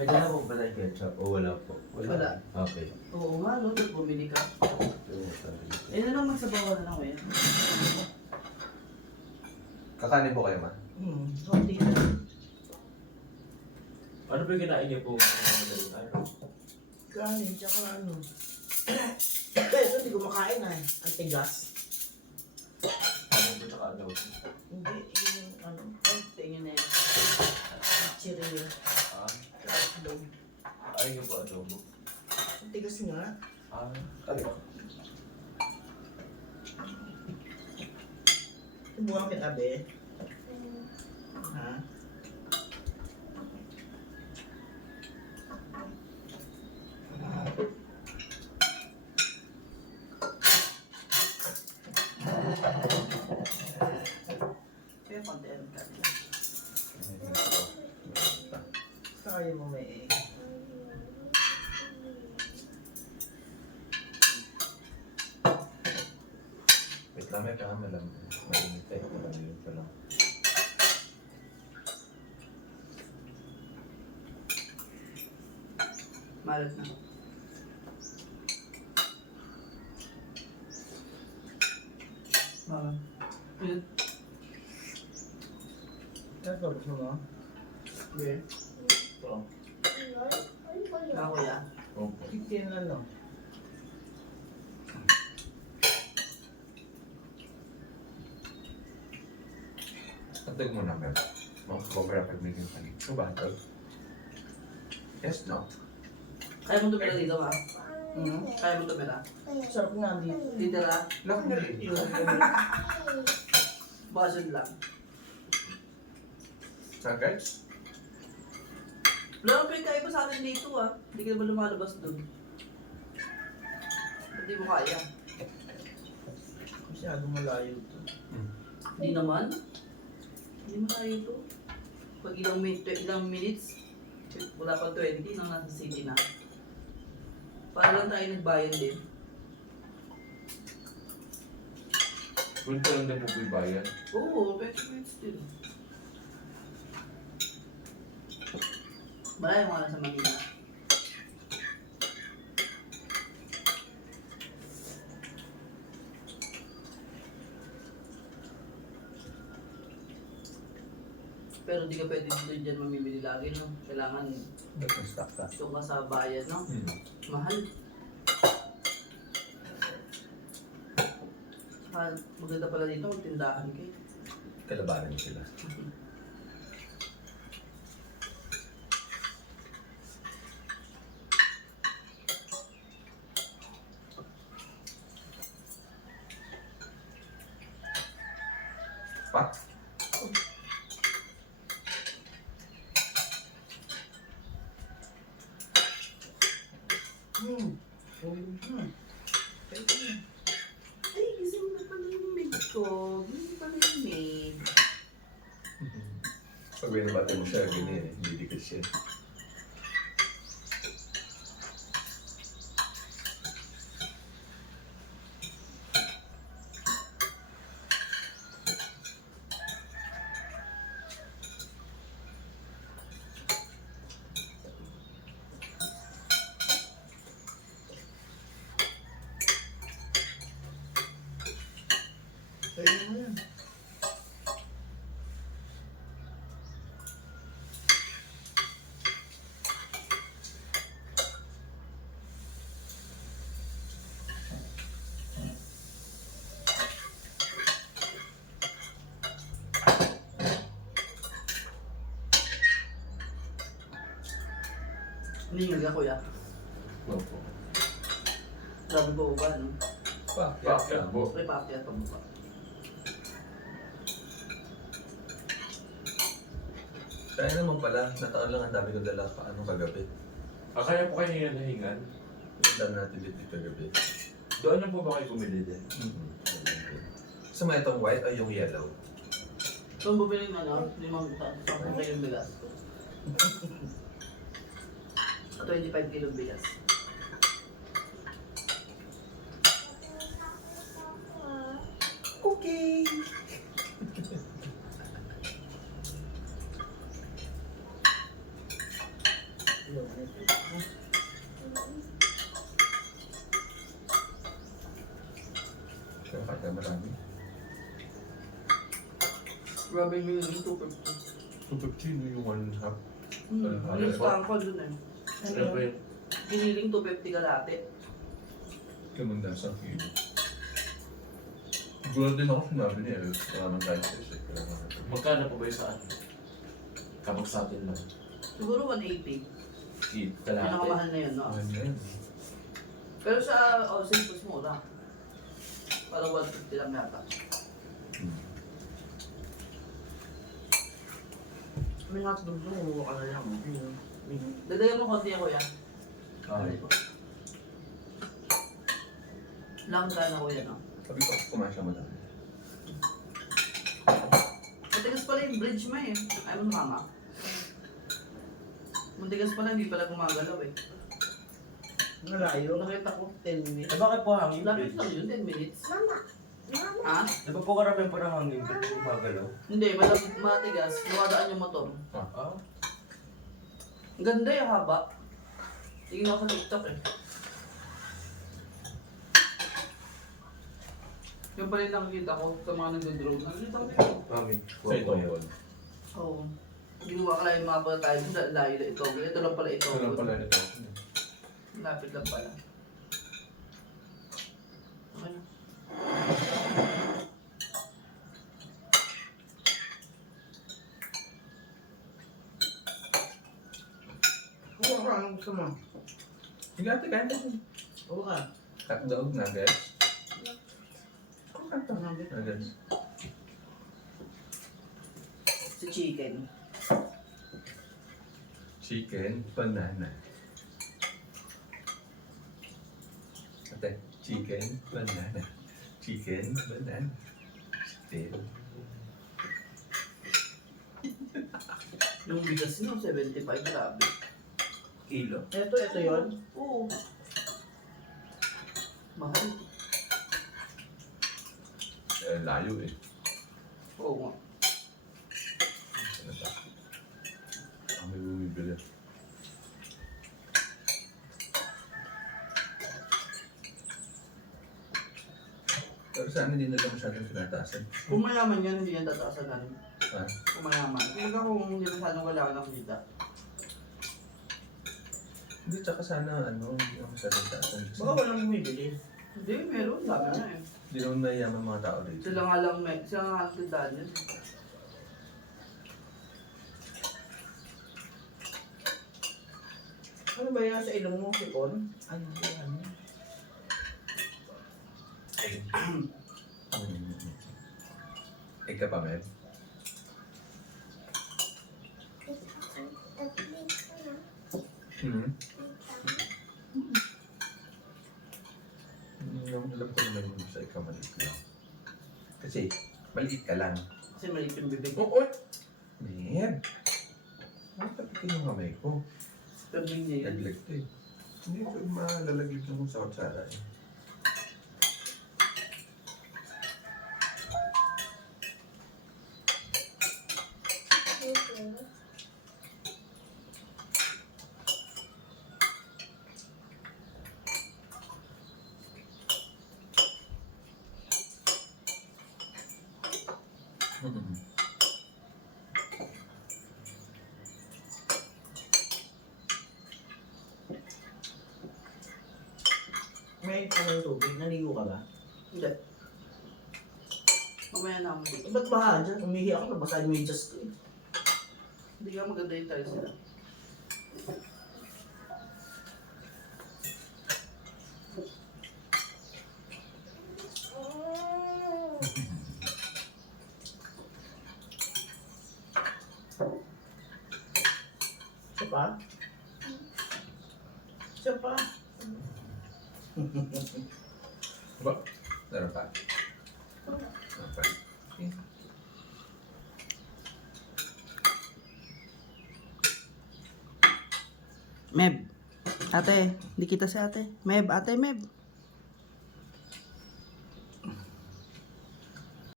May dala po ba tayong ketchup o wala po? Wala. Okay. Oo nga, no? Dapat bumili ka. Eh, na lang magsabawan na lang ngayon. Kakanin po kayo, ma? Konti na. Ano ba yung kinain niyo po madaling araw? Kanin, tsaka ano. Ito hindi ko makain ay. Ang tigas. Ano po tsaka ano? Hindi, yung ano. Ay, tingin na yan. Chiril. Ah, Tatlong. ayaw niyo po adobo. Ang tigas nga. Ah, Okay. Subukan kita, be. Ha? Kaya konti ang kanya. Kaya mo may egg. Wait lang, may kamalam. Mainit eh. Mainit pa lang. Malat na. Yun. Ano ba gusto mo? Be? ito. Ako ya. Opo. Chicken ano? Tantag mo na, Mel. Makakabara pag may kanin. So, battle? Yes, no? Kaya mo tumira dito, ma? Kaya mo tumira? Sarap nga dito. Titira? Laki na rin. Basod lang. Nuggets? Wala kang pinagkaiba sa atin dito, ah. Hindi ka naman lumalabas dun. Hindi mo kaya. Masyadong malayo ito. Hindi naman. Hindi mo kaya ito. Pag ilang minutes, wala pa 20 nang nasa city na. Para lang tayo nagbayan din. Punta lang din po po yung bayan. Oo, 20 minutes din. Marami mo lang sa Manila. Pero di ka pwede dito dyan mamimili lagi, no? Kailangan Ba't yung stock ka? doon ka sa bayan, no? Mahal. Saka maganda pala dito, magtindahan kayo. Kalabanan sila. Pa? Ay, gising na pala yung maid ko. Gising pala yung maid. Pag binabati mo siya, ganyan eh. Hindi dikit siya. Kaya mo yan. Ningal ka, kuya. Opo. Grabe ba ba, no? Pa? Bakit po? May papi at pamukha. Kaya naman pala, nataon lang ang dami kong dala pa anong kagabi. Ah, kaya po kayo hingan-hingan? Dala natin dito kagabi. Doon lang po ba kayo bumili din? Gusto mo itong white o yung yellow? Kung bumili ng ano, 5 kayong bigas. 25 kilo bigas. Okay. Grabe yung 250. 250 yung 1.5. Listahan ko dun eh. Ano po yun? Hiniling 250 kalate. Kamanda sa kilo. Gulat din ako sinabi niya, wala nang kahit isa. Magkano po ba yung sa ano? Kapag sa atin lang. Siguro 180. Kalahati. Pinakamahal na yun, no? Ganyan. Pero sa Aussie, mas mura. Parang 150 lang yata. May hotdog doon, umuha ka na lang. Dagdagan mo konti ako yan. Ay, Langgan ako yan, no? sabi ko, kumain siya madami. Matigas pala yung bridge mo eh. Ayaw mo mama. Matigas pala, hindi pala gumagalaw eh. Nalayo. Nakita ko 10 minutes. Bakit po hangin? Lapit lang yun, 10 minutes. Mama. Mama. Ha? Di ba po karamihan parang hangin? Ba't po magalaw? Hindi, matigas. Lumadaan yung motor. Ah? Ang ganda yung haba. Tingin ako sa TikTok eh. Yung pa rin nakikita ko sa mga nag-drone. Nakikita ko yun. Mami. Sa ito yun. Oo. Hindi ko makala yung mga pala tayo. Layo na ito. Ito lang pala ito. Ito lang pala nito. Lapit lang pala. Okay na. Oo ka, anong gusto mo? Sige ate, kain ka. Oo ka. Hotdog, nuggets. Nuggets. Si chicken. Chicken, banana. Ate, chicken, banana. Chicken, banana. Chicken. Yung bigas nyo, 75, grabe. Kilo. Ito yun. Oo. Mahal. Layo eh. Oo nga. Ano ba? May bumibili. Pero sana hindi nila masyadong tinataasan. Kung mayaman yan, hindi yan tataasan natin. Ha? Kung mayaman. Kumbaga kung hindi masyadong kailangan ng kita. Hindi, tsaka sana hindi naman masyadong taasan. Baka walang bumibili. Hindi, meron. Dami na eh. Hindi naman nayaman mga tao dito. Sila nga lang, sila nga lang tindahan yun. Ano ba yan sa ilong mo, Sipon? Ano ba yan? Ika pa, Mel? Alam ko naman yung sa ikaw maliit lang. Kasi, maliit ka lang. Kasi maliit yung bibig. Oo! Meb! Ano kapitin yung kamay ko? Pero hindi yan. Naglag to eh. Hindi ko malalaglag lang sa kutsara eh. May ng tubig, naligo ka ba? Hindi. Mamaya na ako. Eh, ba't baha dyan? Umihi ako, nabasa yung medyas ko eh. Hindi ka maganda yung tayo sila. Isa pa? Isa pa? Ba? Meron pa? Meron pa? Okay. Meb. Ate, hindi kita si ate. Meb, ate, Meb.